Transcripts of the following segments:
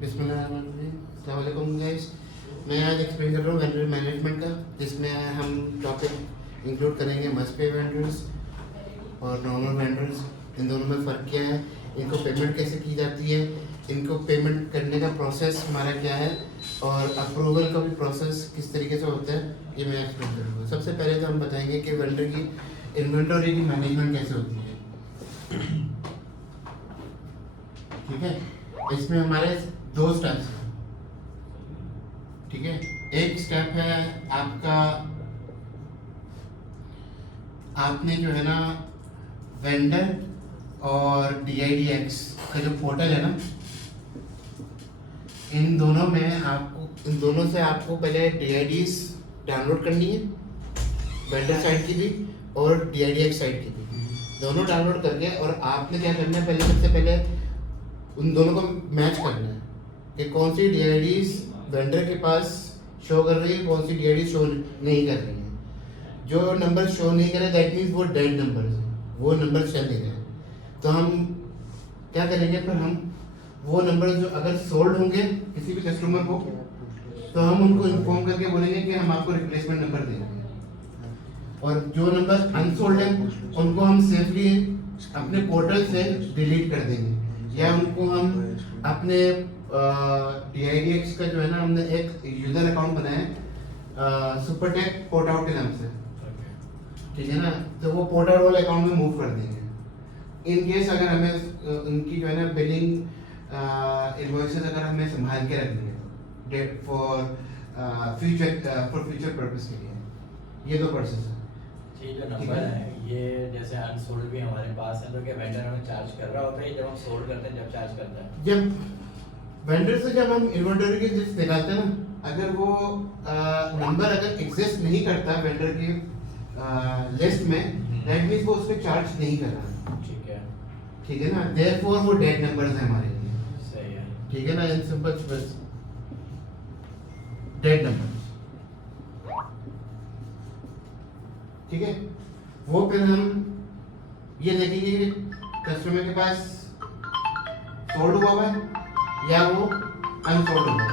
अस्सलामुअलैकुम गाइस। मैं आज एक्सप्लेन कर रहा हूँ वेंडर मैनेजमेंट का, जिसमें हम टॉपिक इंक्लूड करेंगे मस्ट पे वेंडर्स और नॉर्मल वेंडर्स। इन दोनों में फ़र्क क्या है, इनको पेमेंट कैसे की जाती है, इनको पेमेंट करने का प्रोसेस हमारा क्या है, और अप्रूवल का भी प्रोसेस किस तरीके से होता है, ये मैं एक्सप्लेन करूँगा। सबसे पहले तो हम बताएंगे कि वेंडर की इन्वेंटरी की मैनेजमेंट कैसे होती है। ठीक है, इसमें हमारे दो स्टेप्स हैं। ठीक है, एक स्टेप है आपका, आपने जो है ना वेंडर और DIDX का जो पोर्टल है ना, इन दोनों से आपको पहले DIDs डाउनलोड करनी है, वेंडर साइड की भी और DIDX साइड की भी, दोनों डाउनलोड करके, और आपने क्या करना है, सबसे पहले उन दोनों को मैच करना है कि कौन सी DIDs वेंडर के पास शो कर रही है, कौन सी DID शो नहीं कर रही है। जो नंबर शो नहीं करे दैट मीन्स वो डेड नंबर्स हैं, वो नंबर चल नहीं रहे। तो हम क्या करेंगे, फिर हम वो नंबर जो अगर सोल्ड होंगे किसी भी कस्टमर को, तो हम उनको इन्फॉर्म करके बोलेंगे कि हम आपको रिप्लेसमेंट नंबर देंगे, और जो नंबर अनसोल्ड है उनको हम सेफली अपने पोर्टल से डिलीट कर देंगे, या उनको हम अपने DIDX का जो है ना, हमने एक यूजर अकाउंट बनाया है सुपरटेक पोर्ट आउट के नाम से। ठीक है ना, तो वो पोर्ट आउट वाले अकाउंट में मूव कर देंगे। इन केस अगर हमें उनकी जो है ना बिलिंग इनवॉइसेस अगर हमें संभाल के रखनी है डेट फॉर फ्यूचर पर्पस के लिए, ये दो प्रोसेस है। ये जो नंबर है, ये जैसे अनसोल्ड भी हमारे पास है, तो क्या वेंडर हमें चार्ज कर रहा होता है जब हम सोल्ड करते हैं, जब चार्ज करता है? जब वेंडर से जब हम इन्वेंटरी की लिस्ट निकालते हैं ना, अगर वो नंबर अगर एग्जिस्ट नहीं करता वेंडर की लिस्ट में, दैट मींस वो उसमें चार्ज नहीं कर रहा। ठीक है ना, देयरफॉर वो डेड नंबर्स हैं हमारे लिए। सही है। ठीक है ना, इन सिंपल बस डेड नंबर। ठीक है, वो फिर हम ये देखेंगे कि कस्टमर के पास सोल्ड हुआ है या वो अनसोल्ड हुआ है।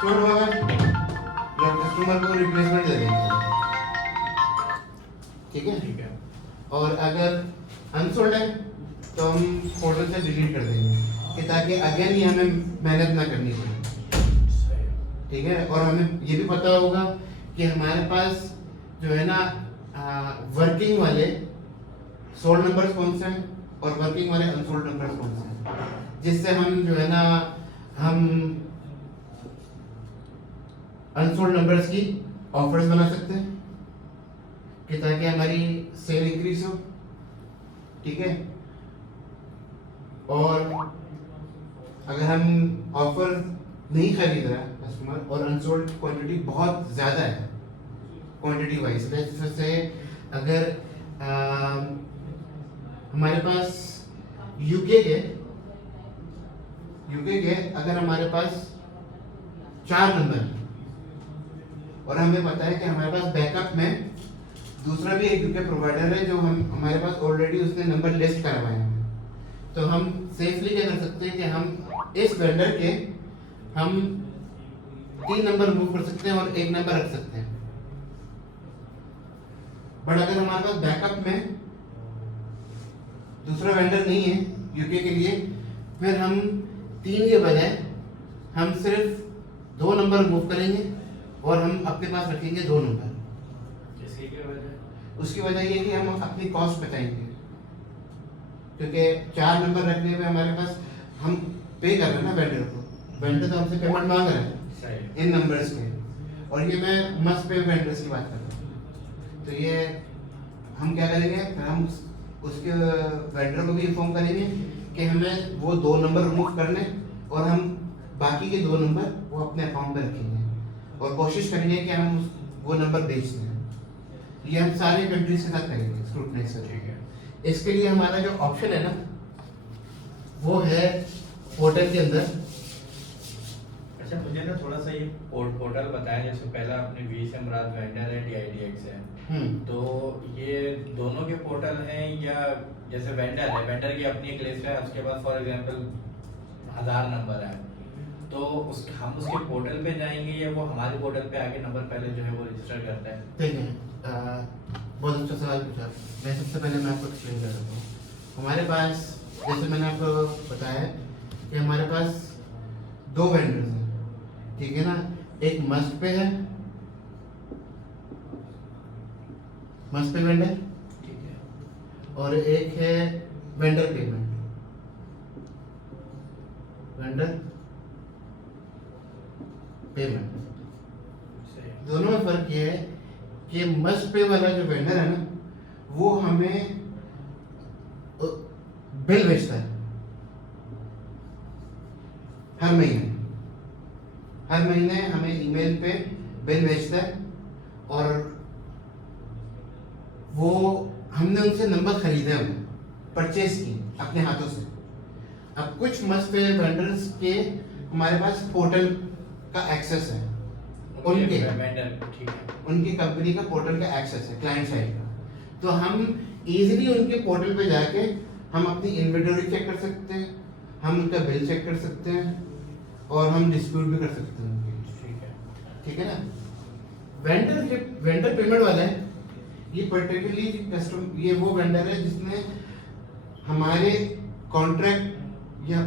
सोल्ड हुआ है या कस्टमर को रिप्लेसमेंट दे देंगे। ठीक है, और अगर अनसोल्ड है तो हम पोर्टल से डिलीट कर देंगे, कि ताकि अगेन ये हमें मेहनत ना करनी पड़े। ठीक है, और हमें ये भी पता होगा कि हमारे पास जो है ना वर्किंग वाले सोल्ड नंबर्स कौन से हैं और वर्किंग वाले अनसोल्ड नंबर्स कौन से हैं, जिससे हम जो है ना हम अनसोल्ड नंबर्स की ऑफर्स बना सकते हैं, कि ताकि हमारी सेल इंक्रीज हो। ठीक है, और अगर हम ऑफर नहीं खरीद रहा कस्टमर और अनसोल्ड क्वांटिटी बहुत ज़्यादा है क्वांटिटी वाइज, जैसे अगर हमारे पास यूके के अगर हमारे पास 4 नंबर हैं, और हमें पता है कि हमारे पास बैकअप में दूसरा भी एक यूके प्रोवाइडर है जो हमारे पास ऑलरेडी उसने नंबर लिस्ट करवाए हैं, तो हम सेफली क्या कर सकते हैं कि हम इस वेंडर के हम 3 नंबर मूव कर सकते हैं और 1 नंबर रख सकते हैं। बट अगर हमारे पास बैकअप में दूसरा वेंडर नहीं है यूके के लिए, फिर हम 3 के बजाय हम सिर्फ 2 नंबर मूव करेंगे और हम अपने पास रखेंगे 2 नंबर। उसकी वजह ये कि हम अपनी कॉस्ट बचाएंगे, क्योंकि 4 नंबर रखने में हमारे पास हम पे कर रहे हैं ना वेंडर को, वेंडर तो हमसे पेमेंट मांग रहा है इन नंबर्स के, और ये मैं मस्ट पे वेंडर्स की बात कर रहा हूँ। तो ये हम क्या करेंगे, हम उसके वेंडर को भी इन्फॉर्म करेंगे कि हमें वो 2 नंबर रिमूव करने, और हम बाकी के 2 नंबर वो अपने अकाउंट में रखेंगे, और कोशिश करेंगे कि हम वो नंबर बेच दें। ये हम सारे कंट्रीज के साथ करेंगे स्क्रूटनाइज करेंगे। इसके लिए हमारा जो ऑप्शन है ना, वो है पोर्टल के अंदर। अच्छा, मुझे ना थोड़ा सा ये पोर्टल बताया, जैसे पहला अपने वी से मुराद वेंडर है, DIDX है, तो ये दोनों के पोर्टल हैं, या जैसे वेंडर है, वेंडर की अपनी एक लिस्ट है, उसके बाद फॉर एग्जांपल 1000 नंबर है, तो हम उसके पोर्टल पे जाएंगे या वो हमारे पोर्टल पे आके नंबर पहले जो है वो रजिस्टर करता है? देखिए, बहुत अच्छा सवाल पूछा। मैं सबसे पहले मैं आपको एक्सप्लेन कर देता हूँ। हमारे पास, जैसे मैंने आपको बताया कि हमारे पास 2 वेंडर्स हैं, ठीक है ना। एक मस्ट पे है, मस्ट पे वेंडर, ठीक है, और एक है वेंडर पेमेंट, वेंडर पेमेंट। सही है। दोनों में फर्क ये है कि मस्ट पे वाला जो वेंडर है ना, वो हमें बिल भेजता है हर महीने हमें ईमेल पे बिल भेजता है, और वो हमने उनसे नंबर खरीदे, हम परचेज किए अपने हाथों से। अब कुछ मस्ट पे वेंडर्स के हमारे पास पोर्टल का एक्सेस है, उनके वेंडर, ठीक है, उनकी कंपनी का पोर्टल का एक्सेस है क्लाइंट साइड का, तो हम इजीली उनके पोर्टल पे जाके हम अपनी इन्वेंटरी चेक कर सकते हैं, हम उनका बिल चेक कर सकते हैं, और हम डिस्प्यूट भी कर सकते हैं उनके। ठीक है ना। वेंडर पेमेंट वाला है, ये पर्टिकुलरली कस्टम, ये वो वेंडर है जिसने हमारे कॉन्ट्रैक्ट या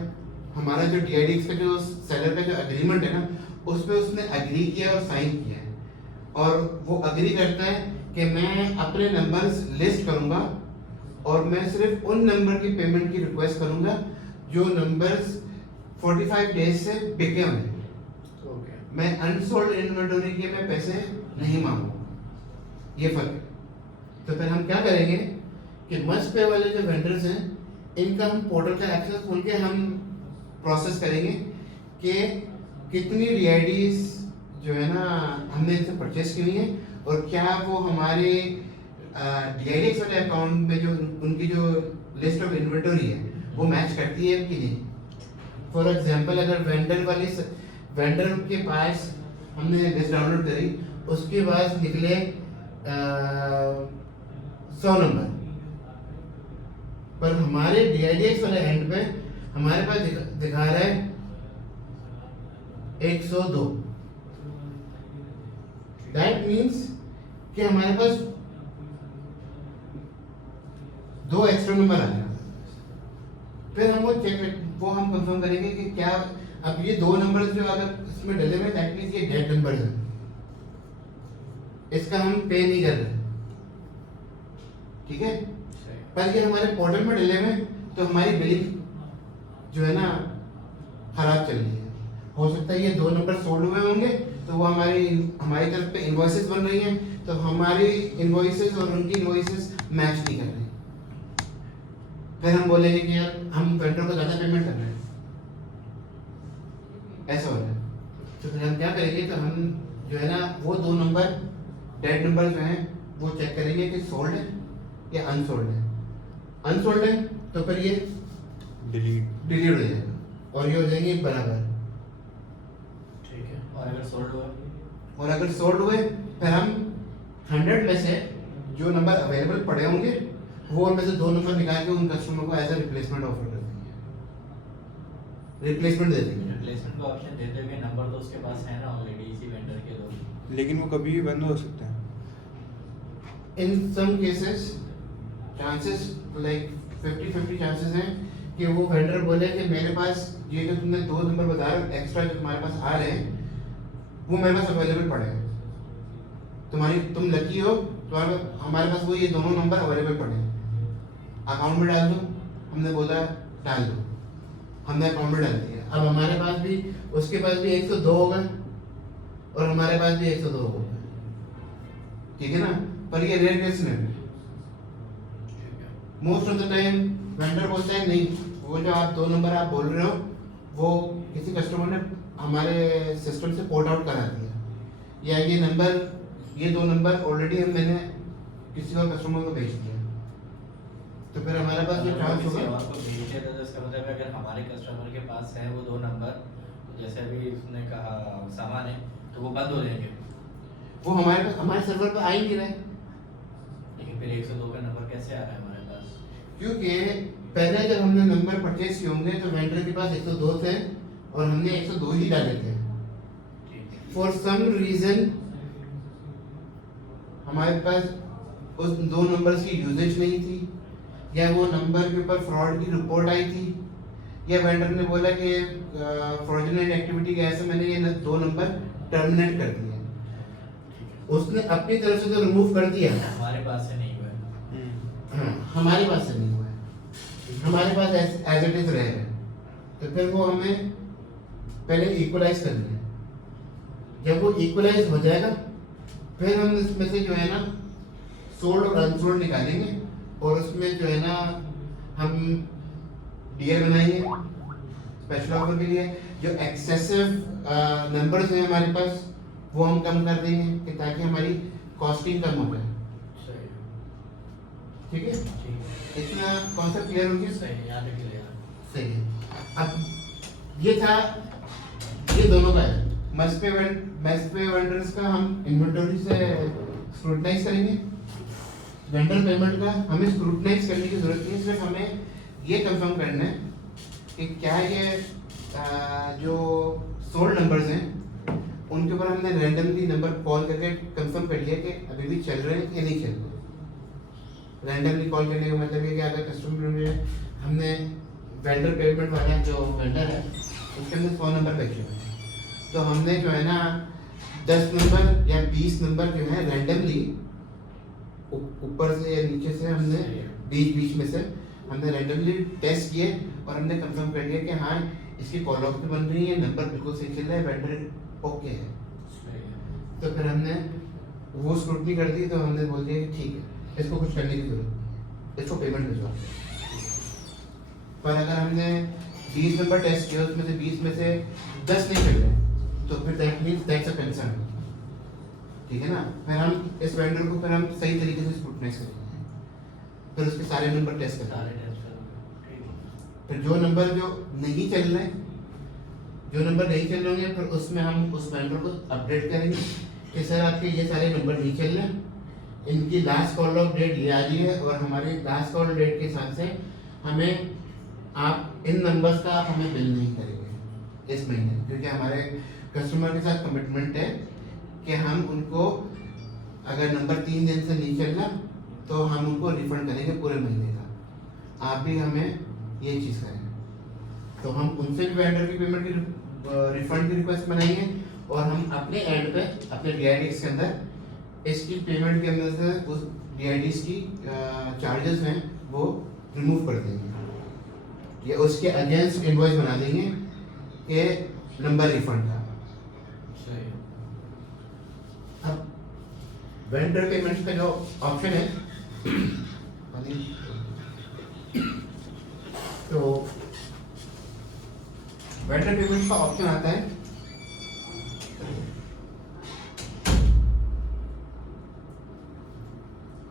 हमारा जो DIDX का जो सेलर का जो एग्रीमेंट है ना, उस पे उसने एग्री किया और साइन किया है, और वो एग्री करता है कि मैं अपने नंबर्स लिस्ट करूंगा और मैं सिर्फ उन नंबर की पेमेंट की रिक्वेस्ट करूंगा जो नंबर्स 45 डेज से बिके हुए हैं। ओके, मैं अनसोल्ड इन्वेंटरी के मैं पैसे नहीं मांगूंगा, ये फर्क है। तो फिर हम क्या करेंगे कि मस्ट पे वाले जो वेंडर्स हैं, इनका हम पोर्टल का एक्सेस खोल के हम प्रोसेस करेंगे कि कितनी DIDs जो है ना हमने इनसे परचेस की हुई है, और क्या वो हमारे DIDX वाले अकाउंट में जो उनकी जो लिस्ट ऑफ इन्वेंटरी है वो मैच करती है कि नहीं। फॉर एग्जांपल, अगर वेंडर के पास हमने लिस्ट डाउनलोड करी, उसके बाद निकले 100 नंबर, पर हमारे DIDX वाले एंड पे हमारे पास दिखा रहा है 102। दैट मीन्स कि हमारे पास 2 एक्स्ट्रा नंबर आ गया। फिर हम वो हम कंफर्म करेंगे कि क्या अब ये 2 नंबर जो अगर इसमें डले हुए, दैट मीन्स ये डेड नंबर है, इसका हम पे नहीं कर रहे, ठीक है। पर ये हमारे पोर्टल में डले हुए, तो हमारी बिलिंग जो है ना खराब चल रही है। हो सकता है ये 2 नंबर सोल्ड हुए होंगे, तो वो हमारी तरफ पे इनवॉइसेस बन रही हैं, तो हमारी इनवॉइसेस और उनकी इनवॉइसेस मैच नहीं कर रही। फिर हम बोलेंगे कि यार हम वेंडर को ज़्यादा पेमेंट कर रहे हैं, ऐसा हो रहा है। तो फिर हम क्या करेंगे, तो हम जो है ना वो 2 नंबर डेड नंबर जो हैं वो चेक करेंगे कि सोल्ड है या अनसोल्ड है। अनसोल्ड है तो फिर ये डिलीट हो जाएगा और ये हो जाएंगे बराबर। ठीक है, और अगर सोल्ड हुआ, और अगर सोल्ड हुए, फिर हम 100 में से जो नंबर अवेलेबल पड़े होंगे वो उनमें से 2 नंबर निकाल के उन कस्टमर को एज ए रिप्लेसमेंट ऑफर कर देंगे, रिप्लेसमेंट दे देंगे। रिप्लेसमेंट का ऑप्शन देते हुए नंबर तो उसके पास है ना ऑलरेडी इसी वेंडर के, तो लेकिन वो कभी भी बंद हो सकते हैं। In some cases chances like 50-50 chances हैं कि वो वेंडर बोले कि मेरे पास ये जो तुमने 2 नंबर बता रहे हो एक्स्ट्रा जो तुम्हारे पास आ रहे हैं वो मेरे पास अवेलेबल पड़े हैं, तुम लकी हो, तुम्हारे हमारे पास वो ये दोनों नंबर अवेलेबल पड़े हैं, अकाउंट में डाल दो। हमने बोला डाल दो, हमने अकाउंट में डाल दिया। अब हमारे पास भी, उसके पास भी 102 हो गए और हमारे पास भी 102 हो गए, ठीक है ना। पर ये रेयर केस में most of the time vendor बोलता है नहीं, वो जो आप 2 नंबर आप बोल रहे हो वो किसी कस्टमर ने हमारे सिस्टम से पोर्ट आउट करा दिया, या ये 2 नंबर ऑलरेडी मैंने किसी और कस्टमर को भेज दिया, तो फिर हमारे पास जो चांस होगा और को भेजते हैं, तो इसका मतलब है अगर हमारे कस्टमर के पास है वो 2 नंबर, तो जैसे अभी उसने कहा सामान है, तो वो बंद हो जाएंगे, वो हमारे सर्वर पे आ ही नहीं रहे, लेकिन फिर 102 का नंबर कैसे आ रहा है हमारे पास? क्योंकि पहले जब हमने नंबर परचेज किए होंगे तो वेंडर के पास 102 थे और हमने 102 ही डाले थे। ठीक है। फॉर सम रीजन हमारे पास उस दो नंबर्स की यूजेज नहीं थी, या वो नंबर के ऊपर फ्रॉड की रिपोर्ट आई थी, या वेंडर ने बोला कि फ्रॉडुलेंट एक्टिविटी के ऐसे मैंने ये दो नंबर टर्मिनेट कर दिया। उसने अपनी तरफ से तो रिमूव कर दिया, हमारे पास से नहीं हुआ है। हाँ, हमारे पास से नहीं हुआ है, हमारे पास एज इट इज रहेगा। तो फिर वो हमें पहले इक्वलाइज करनी है। जब वो इक्वलाइज हो जाएगा फिर हम इसमें से जो है ना सोल्ड और अनसोल्ड निकालेंगे और उसमें जो है ना हम डीएल बनाएंगे स्पेशल ऑफर के लिए। जो एक्सेसिव नंबर्स हैं हमारे पास वो हम कम कर देंगे कि ताकि हमारी कॉस्टिंग कम हो जाए। सही है। ठीक है, ठीक है। इतना कॉन्सेप्ट क्लियर हो गया? सही है, यहाँ तक क्लियर है। सही है। अब ये था, ये दोनों का है। मस्ट पे वेंडर्स का हम इन्वेंटरी से स्क्रूटनाइज करेंगे। वेंडर पेमेंट का हमें स्क्रूटनाइज करने की जरूरत नहीं है, सिर्फ हमें ये कंफर्म करना है कि क्या ये जो सोल्ड नंबर्स हैं उनके ऊपर हमने रैंडमली नंबर कॉल करके कंफर्म कर लिया कि अभी भी चल रहे हैं कि नहीं चल रहे। रैंडमली कॉल करने का मतलब ये कि अगर कस्टमर में हमने वेंडर पेमेंट वाला जो वेंडर है उसके अंदर 100 नंबर रखे हुए हैं, तो हमने जो है ना 10 नंबर या 20 नंबर जो है रैंडमली ऊपर से या नीचे से हमने बीच में से हमने रैंडमली टेस्ट किए और हमने कंफर्म कर लिया कि हाँ इसकी कॉल ऑफ भी बन रही है, नंबर बिल्कुल सही चल रहा है, वेंडर ओके है। तो फिर हमने वो स्क्रूटनी कर दी, तो हमने बोल दिया कि ठीक है इसको कुछ करने की जरूरत, इसको पेमेंट भिजवा। पर अगर हमने 20 नंबर टेस्ट किया उसमें से 20 में से 10 नहीं चल रहे तो फिर that means that's a concern. ठीक है ना, फिर हम इस वेंडर को फिर हम सही तरीके से स्क्रूटनाइज करेंगे, फिर उसके सारे नंबर टेस्ट करेंगे। सारे टेस्ट करोगे। ठीक है। फिर जो नंबर जो नहीं चल रहे, जो नंबर नहीं चल रहे होंगे फिर उसमें हम उस वेंडर को अपडेट करेंगे कि सर आपके ये सारे नंबर नहीं चल रहे, इनकी लास्ट कॉल ऑफ डेट ये आ रही है और हमारी लास्ट कॉल डेट के हिसाब से हमें आप इन नंबर्स का आप हमें बिल नहीं करेंगे इस महीने, क्योंकि हमारे कस्टमर के साथ कमिटमेंट है कि हम उनको अगर नंबर 3 दिन से नहीं चल रहा तो हम उनको रिफंड करेंगे पूरे महीने का। आप भी हमें ये चीज़ करें, तो हम उनसे भी वेंडर की पेमेंट की रिफंड की रिक्वेस्ट बनाएंगे और हम अपने एंड पे अपने DIDs के अंदर इसकी पेमेंट के अंदर से उस DIDs की चार्जेस हैं वो रिमूव कर देंगे या उसके अगेंस्ट इनवॉइस बना देंगे कि नंबर रिफंड का। सही है। अब वेंडर पेमेंट का जो ऑप्शन है तो वेंडर पेमेंट का ऑप्शन आता है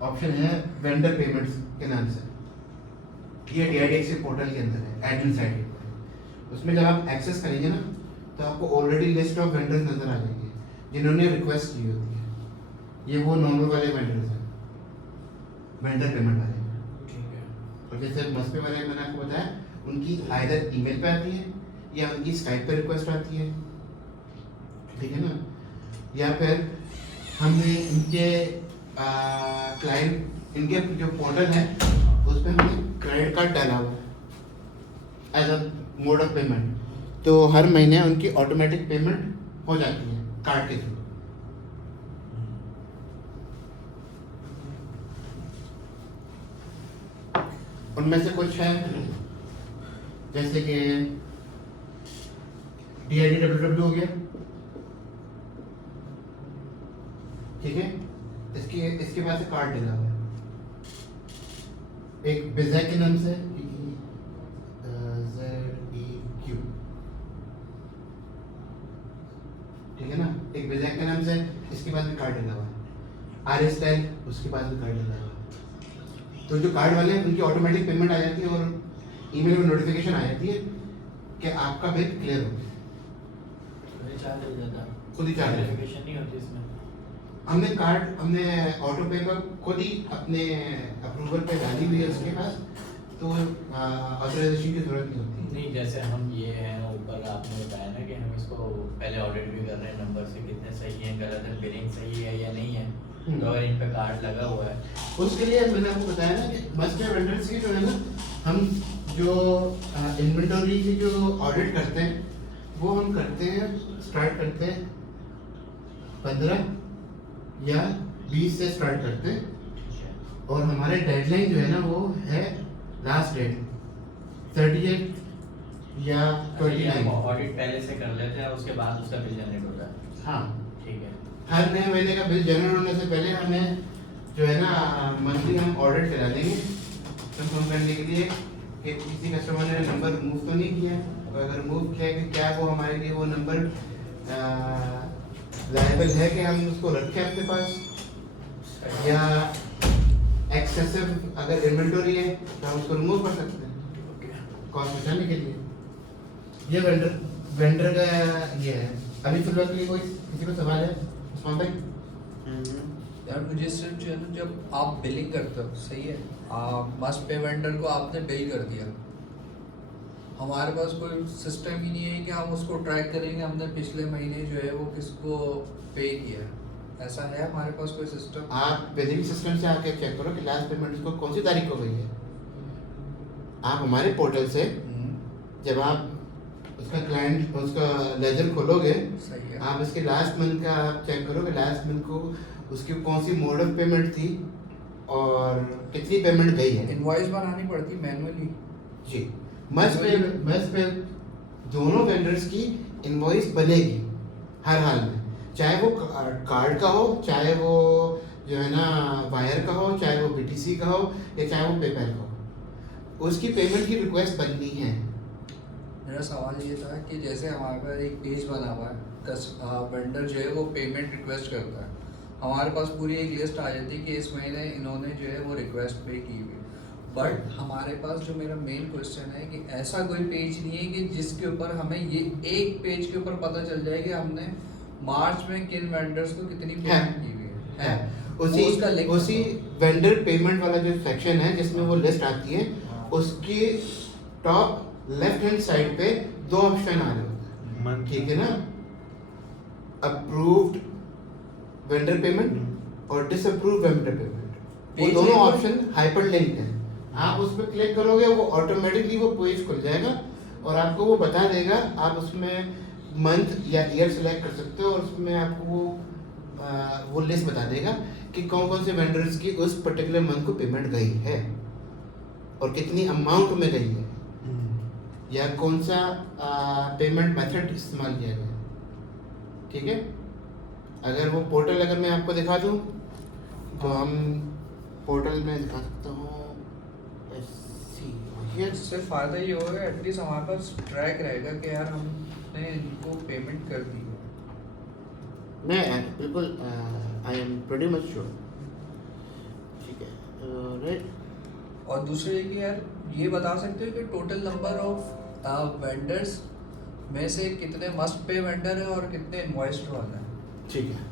ऑप्शन है वेंडर पेमेंट्स के नाम से, ये DIDX के पोर्टल के अंदर है एडमिन साइड पे। उसमें जब आप एक्सेस करेंगे ना तो आपको ऑलरेडी लिस्ट ऑफ वेंडर्स नजर आ जाएंगे जिन्होंने रिक्वेस्ट की होती है। ये वो नॉर्मल वाले वेंडर्स हैं, वेंडर पेमेंट वाले। ठीक है। और जैसे मस्पे वाले मैंने आपको बताया उनकी आइदर ईमेल पे आती है या उनकी स्काइप पे रिक्वेस्ट आती है, ठीक है ना, या फिर हमने इनके क्लाइंट इनके जो पोर्टल है उस पर हमने क्रेडिट कार्ड डाला हुआ है as a mode of payment, तो हर महीने उनकी ऑटोमेटिक पेमेंट हो जाती है कार्ड के थ्रू। उनमें से कुछ है जैसे कि DIDWW हो गया, ठीक है, इसके पास कार्ड डला हुआ है। एक बिज़ा के नाम से ZEQ, ठीक है ना, एक बिज़ा के नाम से इसके पास भी कार्ड डला हुआ है। RS Style उसके पास भी कार्ड डला हुआ है। तो जो कार्ड वाले हैं उनकी ऑटोमेटिक पेमेंट आ जाती है और ईमेल में नोटिफिकेशन आ जाती है कि आपका बिल क्लियर हो गया, चार्ज हो जाता है, खुद ही चार्ज वेरिफिकेशन नहीं होती इसमें। हमने ऑटो पे का खुद ही अपने अप्रूवल पे डाली हुई है उसके पास, तो ऑथराइजेशन की जरूरत नहीं होती। नहीं, जैसे हम ये हैं ऊपर आपने बताया ना कि हम इसको पहले ऑडिट भी कर रहे हैं, नंबर से कितने सही हैं गलत है, बिलिंग सही है या नहीं है, तो अगर इन पे कार्ड लगा हुआ है उसके लिए मैंने आपको बताया ना कि मस्ट पे वेंडर्स की जो है ना, हम जो इन्वेंटरी की जो ऑडिट करते हैं वो हम करते हैं, स्टार्ट करते हैं 15 या 20 से स्टार्ट करते हैं, और हमारे डेडलाइन जो है ना वो है लास्ट डेट 38 या 29। ऑडिट पहले से कर लेते हैं उसके बाद उसका बिल जनरेट होता है। हाँ, ठीक है। हर नए महीने का बिल जनरेट होने से पहले हमें जो है ना मंथली हम ऑडिट करा देंगे कंफर्म करने के लिए कि किसी कस्टमर ने नंबर रिमूव तो नहीं किया, और अगर रिमूव किया है कि क्या वो हमारे लिए वो नंबर लायबल है कि हम उसको रखें अपने पास, या एक्सेसिव अगर इन्वेंटरी है तो हम उसको रिमूव कर सकते हैं कॉस्ट बचाने के लिए। ये वेंडर का ये है। अभी फिलहाल के लिए कोई किसी को सवाल है उस्मान भाई? यार मुझे सिर्फ जो है ना, जब आप बिलिंग करते हो सही है, मस्ट पे वेंडर को आपने बिल कर दिया, हमारे पास कोई सिस्टम ही नहीं है कि हम उसको ट्रैक करेंगे हमने पिछले महीने जो है वो किसको पे किया है, ऐसा है हमारे पास कोई सिस्टम? आप बिलिंग सिस्टम से आके चेक करो कि लास्ट पेमेंट उसको कौन सी तारीख को गई है। आप हमारे पोर्टल से जब आप उसका क्लाइंट उसका लेजर खोलोगे, सही है। आप इसके लास्ट मंथ का आप चेक करोगे लास्ट मंथ को उसकी कौन सी मोड ऑफ पेमेंट थी और कितनी पेमेंट गई है। इनवॉइस बनानी पड़ती मैनुअली? जी, मस्ट पे दोनों वेंडर्स की इनवॉइस बनेगी हर हाल में, चाहे वो कार्ड का हो, चाहे वो जो है ना वायर का हो, चाहे वो बीटीसी का हो, या चाहे वो पेपैल का हो, उसकी पेमेंट की रिक्वेस्ट बननी है। मेरा सवाल ये था कि जैसे हमारे पास एक पेज बना हुआ है, वेंडर जो है वो पेमेंट रिक्वेस्ट करता है, हमारे पास पूरी एक लिस्ट आ जाती है कि इस महीने इन्होंने जो है वो रिक्वेस्ट पे की हुई, बट हमारे पास जो मेरा मेन क्वेश्चन है कि ऐसा कोई पेज नहीं है कि जिसके ऊपर हमें ये एक पेज के ऊपर पता चल जाए कि हमने मार्च में किन वेंडर्स को कितनी पेमेंट की हुई है। उसी वेंडर पेमेंट वाला जो सेक्शन है जिसमें वो लिस्ट आती है, उसके टॉप लेफ्ट हैंड साइड पे दो ऑप्शन आ रहे होते हैं, ठीक है ना, अप्रूव्ड वेंडर पेमेंट और डिसअप्रूव्ड वेंडर पेमेंट, वो दोनों ऑप्शन हाइपरलिंक्ड हैं। आप उस पर क्लिक करोगे वो ऑटोमेटिकली वो पेज खुल जाएगा और आपको वो बता देगा, आप उसमें मंथ या ईयर सेलेक्ट कर सकते हो और उसमें आपको वो लिस्ट बता देगा कि कौन कौन से वेंडर्स की उस पर्टिकुलर मंथ को पेमेंट गई है और कितनी अमाउंट में गई है, या कौन सा पेमेंट मेथड इस्तेमाल किया गया, ठीक है। अगर वो पोर्टल अगर मैं आपको दिखा दूं तो हम पोर्टल में दिखा सकता हूँ। इससे फ़ायदा ये होगा एटलीस्ट हमारे पास ट्रैक रहेगा कि यार हमने इनको पेमेंट कर दी है। मैं बिल्कुल I am pretty much sure, ठीक है, राइट। और दूसरे ये कि यार ये बता सकते हो कि टोटल नंबर ऑफ वेंडर्स में से कितने मस्ट पे वेंडर है और कितने इनवॉइस्ड वाले हैं? ठीक है,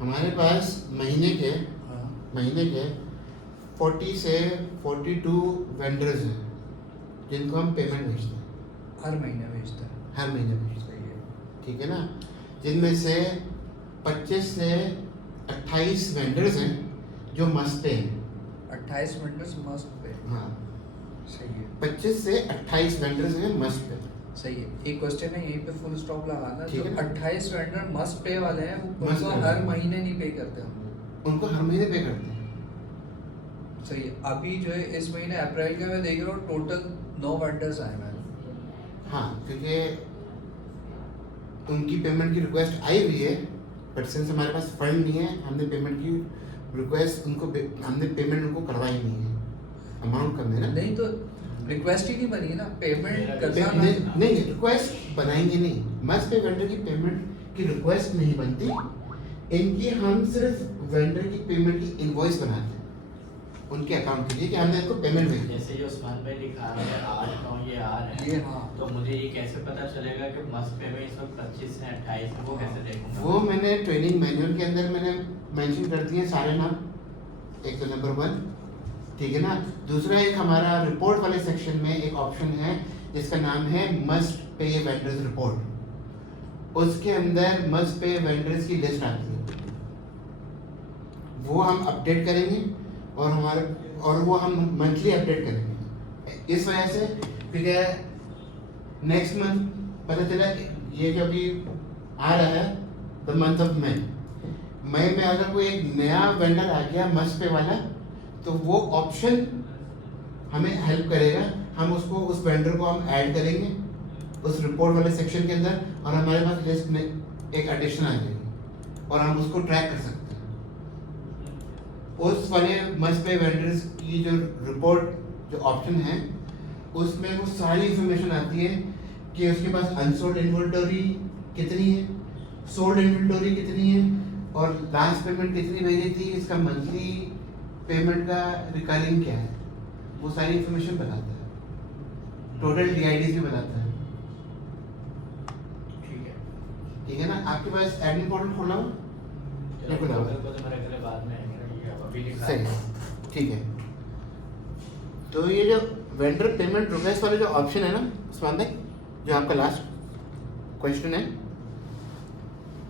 हमारे पास महीने के 40 से 42 वेंडर्स हैं जिनको हम पेमेंट भेजते हैं, हर महीने भेजते हैं। हर महीने भेजते सही है। हैं, ठीक है ना, जिनमें से 25 से 28 वेंडर्स हैं जो मस्ट पे हैं। 28 वेंडर्स मस्ट पे? हाँ, सही है। 25 से 28 वेंडर्स हैं मस्ट पे। सही है। एक क्वेश्चन है यहीं पे फुल स्टॉप लगाना, ठीक जो है। 28 वेंडर मस्ट पे वाले हैं वो Must उनको pay हर वाले। महीने नहीं पे करते हम लोग। उनको हर महीने पे करते हैं। सही है। अभी जो है इस महीने अप्रैल का मैं देख रहा हूँ टोटल 9 वेंडर्स आए हैं। हाँ, क्योंकि उनकी पेमेंट की रिक्वेस्ट आई हुई है, बट सिंस हमारे पास फंड नहीं है, हमने पेमेंट की रिक्वेस्ट हमने पेमेंट उनको करवाई नहीं है, अमाउंट कम है ना। नहीं तो रिक्वेस्ट ही नहीं बनी ना, पेमेंट करना नहीं, रिक्वेस्ट बनाएंगे नहीं, मस्ट पे वेंडर की पेमेंट की रिक्वेस्ट नहीं बनती, इनकी हम सिर्फ वेंडर की पेमेंट की इनवॉइस बनाते हैं उनके अकाउंट के लिए कि हमने इनको पेमेंट भेजी। जैसे जो उस्मान भाई दिखा रहे हैं 8 9 ये आ रहे हैं, ये हाँ, तो मुझे ये कैसे पता चलेगा कि मस्ट पे में इस वक्त 25 से 28 है, वो कैसे देखूंगा? वो मैंने ट्रेनिंग मैनुअल के अंदर मैंने मेंशन कर दिए सारे नाम। एक तो नंबर 1, ठीक है ना। दूसरा एक हमारा रिपोर्ट वाले सेक्शन में एक ऑप्शन है जिसका नाम है मस्ट पे वेंडर्स रिपोर्ट। उसके अंदर मस्ट पे वेंडर्स की लिस्ट आती है, वो हम अपडेट करेंगे और वो हम मंथली अपडेट करेंगे। इस वजह से क्योंकि नेक्स्ट मंथ पता चला ये जो अभी आ रहा है द मंथ ऑफ मई में अगर कोई एक नया वेंडर आ गया मस्ट पे वाला, तो वो ऑप्शन हमें हेल्प करेगा। हम उसको उस वेंडर को हम ऐड करेंगे उस रिपोर्ट वाले सेक्शन के अंदर, और हमारे पास लिस्ट में एक एडिशन आ जाएगी और हम उसको ट्रैक कर सकते हैं। उस वाले मस्ट पे वेंडर्स की जो रिपोर्ट जो ऑप्शन है उसमें वो सारी इंफॉर्मेशन आती है कि उसके पास अनसोल्ड इन्वेंटरी कितनी है, सोल्ड इन्वेंटरी कितनी है, और लास्ट पेमेंट कितनी भेजी थी, इसका मंथली पेमेंट का रिकरिंग क्या है, वो सारी इंफॉर्मेशन बताता है। टोटल डीआईडीज भी बताता है। ठीक है ना। आपके पास एडमिन पोर्टल खोला हो? नहीं खुला हुआ? तो मेरे ख्याल बाद में आएगा, ये अभी लिखा सही है। है, ठीक है। तो ये जो वेंडर पेमेंट रिक्वेस्ट वाला जो ऑप्शन है ना उस्मान भाई, जो आपका लास्ट क्वेश्चन है,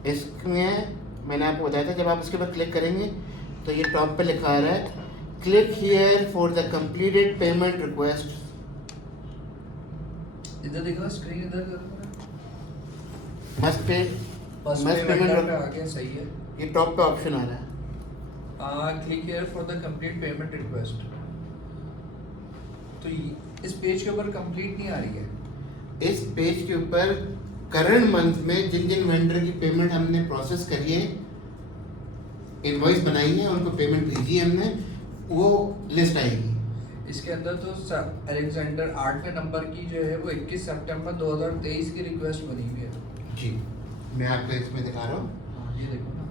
इसमें मैंने आपको बताया था जब आप इसके ऊपर क्लिक करेंगे तो ये टॉप पे लिखा आ रहा है click here for the completed payment request. इधर देखो स्क्रीन इधर करो, मस्ट पे बस मस्ट पे पेमेंट आ गया, सही है। ये टॉप पे ऑप्शन आ रहा है। Click here for the complete payment request. तो इस पेज के ऊपर कंप्लीट नहीं आ रही है। इस पेज के ऊपर करंट मंथ में जिन जिन वेंडर की पेमेंट हमने प्रोसेस करी है, इनवॉइस बनाई है, उनको पेमेंट भेजी है हमने, वो लिस्ट आएगी। इसके अंदर तो अलेक्जेंडर 8वें नंबर की जो है वो 21 सितंबर 2023 की रिक्वेस्ट बनी हुई है। जी, मैं आपको इसमें दिखा रहा हूँ। हाँ, ये देखो ना,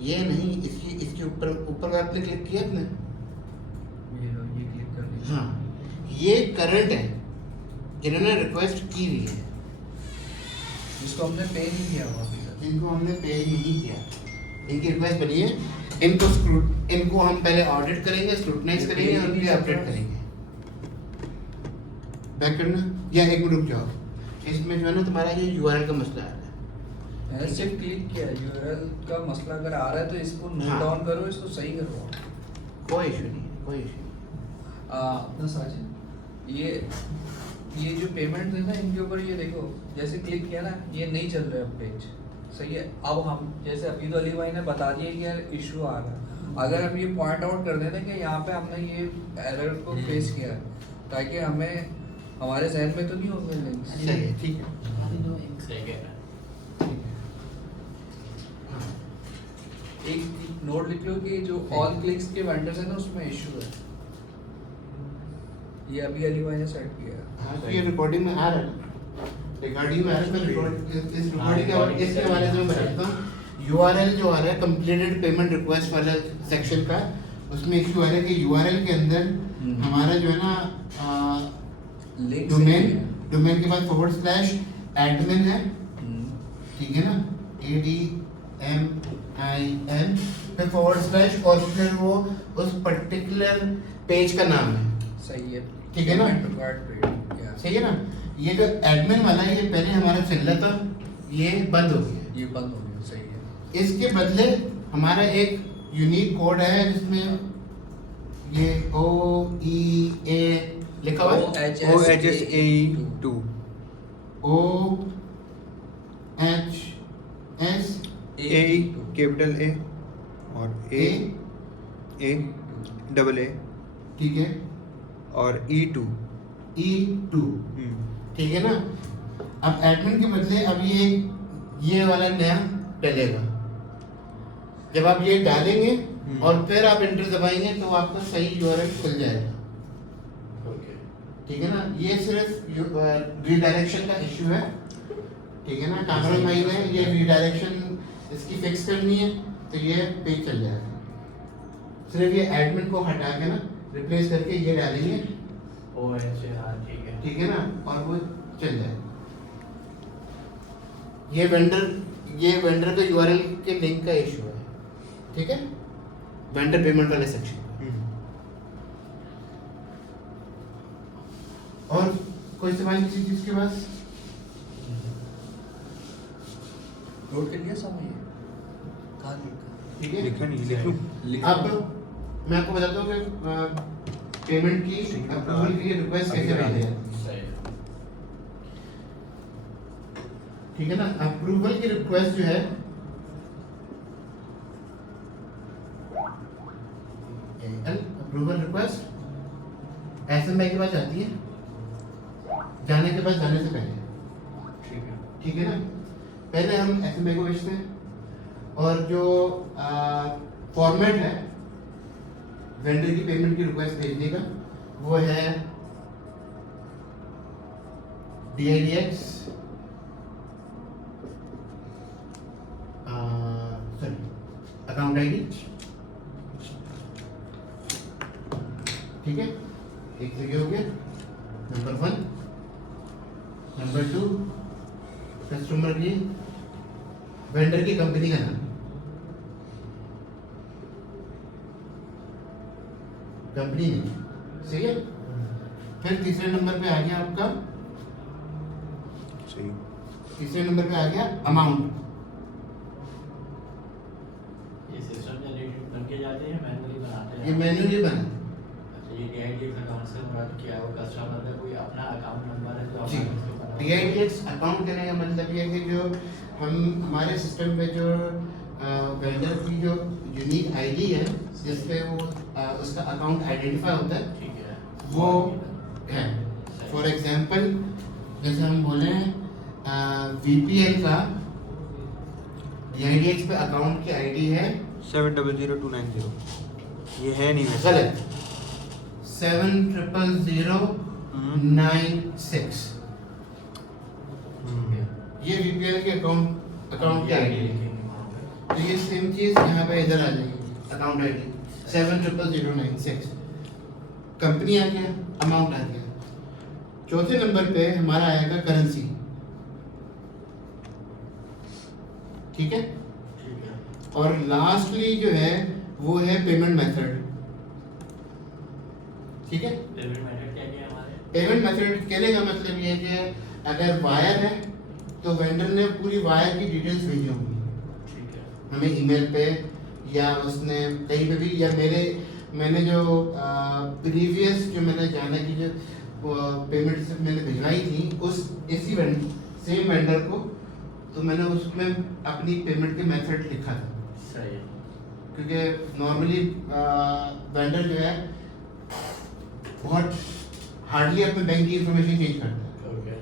ये नहीं इसके ऊपर आपने क्लिक किया आपने? ये क्लिक कर लीजिए। हाँ, ये करंट है जिन्होंने रिक्वेस्ट की हुई है, जिसको हमने पे नहीं किया हुआ अभी तक। जिनको हमने पे नहीं किया, इनकी रिक्वेस्ट बनी है, इनको हम पहले ऑडिट करेंगे, स्क्रूटनाइज करेंगे और उनकी अपडेट करेंगे। बैक करना या एक मिनट रुक जाओ, इसमें जो है ना तुम्हारा ये यूआरएल का मसला आ रहा है। मैंने सिर्फ क्लिक किया, यूआरएल का मसला अगर आ रहा है तो इसको नोट हाँ। डाउन करो, इसको सही करवाओ। कोई इशू नहीं, कोई इशू नहीं। ना साजिद, ये जो पेमेंट है ना, इनके ऊपर ये देखो, जैसे क्लिक किया ना, ये नहीं चल रहा है पेज, सही है। अब हम जैसे अभी तो अली भाई ने बता दिया कि यार इशू आ रहा है, अगर हम ये पॉइंट आउट कर देते कि यहाँ पे हमने ये एरर को फेस किया है, ताकि हमें हमारे जहन में तो नहीं होंगे लिंक्स। सही है, ठीक है। सही कह रहा है। एक नोट लिख लो कि जो ऑल क्लिक्स के वेंडर्स हैं ना, उसमें इशू है। ये अभी अली भाई ने सेट किया है। हाँ, तो ये रिकॉर्डिंग में आ रहा है ना, रिकॉर्डिंग में आ रहा है। मैं इस रिकॉर्डिंग इसके हवाले से मैं बताता हूँ। यूआरएल जो आ रहा है कंप्लीटेड पेमेंट रिक्वेस्ट वाला सेक्शन का, उसमें इशू आ रहा है कि यूआरएल के अंदर हमारा जो है ना डोमेन के बाद /admin है, ठीक है ना, ADMIN, फिर / और फिर वो उस पर्टिकुलर पेज का नाम है, सही है, ठीक है ना? सही है ना। ये जो एडमिन वाला है, ये पहले हमारा चल रहा था, ये बंद हो गया। ये बंद हो गया, सही है। इसके बदले हमारा एक यूनिक कोड है जिसमें ये OEA लिखा हुआ है, OHSAE2 OHS AE capital A और A A डबल A ठीक है, और E2 E2 ठीक है ना। अब एडमिन के बदले अब ये वाला नया डलेगा। जब आप ये डालेंगे और फिर आप एंटर दबाएंगे तो आपका सही यूआरएल खुल जाएगा, ठीक है ना। ये सिर्फ रीडायरेक्शन का इशू है, ठीक है ना। कामरान भाई ने ये रीडायरेक्शन इसकी फिक्स करनी है, तो ये पेज चल जाएगा। सिर्फ ये एडमिन को हटा के ना रिप्लेस करके ये डालेंगे, हाँ ठीक है ना, और वो चल जाएगा। ये वेंडर का यूआरएल के लिंक का इशू है, ठीक है। वेंडर पेमेंट वाले सेक्शन। और कोई सवाल किसी चीज के पास? नोट कर लिया समय कहाँ लिखा? ठीक है, लिखा नहीं, लिख लूं। अब मैं आपको बताता हूँ कि पेमेंट की अप्रूवल की रिक्वेस्ट कैसे भेजी जाती है। सही है। ठीक है ना, अप्रूवल की रिक्वेस्ट जो है अप्रूवल रिक्वेस्ट एसएमआई के पास जाती है, जाने के पास जाने से पहले। ठीक है। ठीक है ना, पहले हम एसएमआई को भेजते हैं और जो फॉर्मेट है वेंडर की पेमेंट की रिक्वेस्ट भेजने का वो है DIDX अकाउंट आईडी। ठीक है, एक तो ये हो गया नंबर 1। नंबर 2, कस्टमर की वेंडर की कंपनी का नाम, कंपनी नेम, सही है। फिर तीसरे नंबर पे आ गया आपका, सही। तीसरे नंबर पे आ गया अमाउंट। ये सिस्टम जनरेटेड बन के जाते हैं, मैनुअली बनाते हैं? ये मैन्युअली बना। अच्छा, ये DIDX अकाउंट से मुराद क्या है? वो कस्टमर का कोई अपना अकाउंट नंबर है तो जी, हमारे उसके ऊपर DIDX अकाउंट करने का मतलब ये है कि जो हम हमारे सिस्टम में जो वेंडर की जो यूनिक आईडी है जिसपे वो उसका अकाउंट आइडेंटिफाई होता है ठीक है वो है। फॉर एग्जांपल जैसे हम बोले VPL का DIDX पे अकाउंट की आईडी है 700290। ये है नहीं वैसे। गलत, 700096। ये VPL के अकाउंट की आईडी है। तो ये सेम चीज यहाँ पे इधर आ जाएगी, अकाउंट आईडी 700096। कंपनी आ गया, अमाउंट आ गया। चौथे नंबर पे हमारा आएगा करेंसी। ठीक है, ठीक है और लास्टली जो है वो है पेमेंट मेथड। ठीक है, पेमेंट मेथड क्या क्या है हमारे? पेमेंट मेथड कहने का मतलब ये है कि अगर वायर है तो वेंडर ने पूरी वायर की डिटेल्स भेजी होंगी ठीक है हमें ईमेल पे, या उसने कहीं पे भी, या मैंने जो प्रीवियस जो मैंने जाना की जो पेमेंट मैंने भिजवाई थी उस इसी सेम वेंडर को, तो मैंने उसमें अपनी पेमेंट के मेथड लिखा था। सही है क्योंकि नॉर्मली वेंडर जो है बहुत हार्डली अपने बैंक की इंफॉर्मेशन चेंज करता ओके है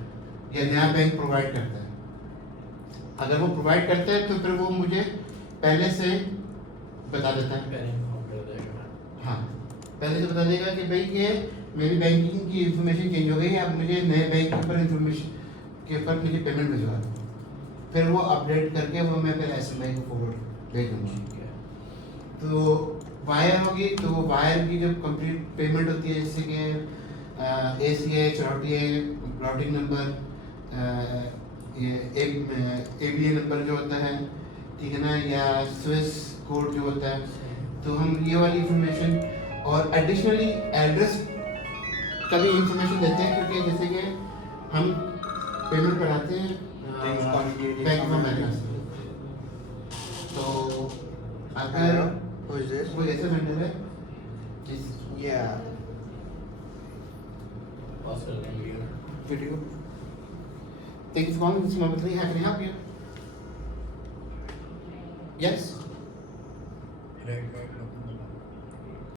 या नया बैंक प्रोवाइड करता है। अगर वो प्रोवाइड करता है तो फिर वो मुझे पहले से बता देता है। पहले इन्फॉर्म कर देगा हाँ, पहले से बता देगा कि भाई ये मेरी बैंकिंग की इंफॉर्मेशन चेंज हो गई है, अब मुझे नए बैंक के ऊपर इंफॉर्मेशन के ऊपर मुझे पेमेंट भिजवा दो। फिर वो अपडेट करके वो मैं फिर एसएमआई को फॉरवर्ड भेज दूँगा। ठीक है तो वायर होगी तो वो वायर की जब कंप्लीट पेमेंट होती है, जैसे कि ACH, राउटिंग नंबर, ये ABA नंबर जो होता है, ठीक है ना, या स्विस कोड जो होता है, तो हम ये वाली इंफॉर्मेशन और एडिशनली एड्रेस का भी इंफॉर्मेशन देते हैं, क्योंकि जैसे कि हम पेमेंट कराते हैं बैंक ऑफ अमेरिका से, तो अगर Who is this? कोई ऐसा वेंडर है Yeah. पॉज कर लेंगे video. Thank you for calling. This is Mohammed Ali. How can I help you? Yes. Right, right,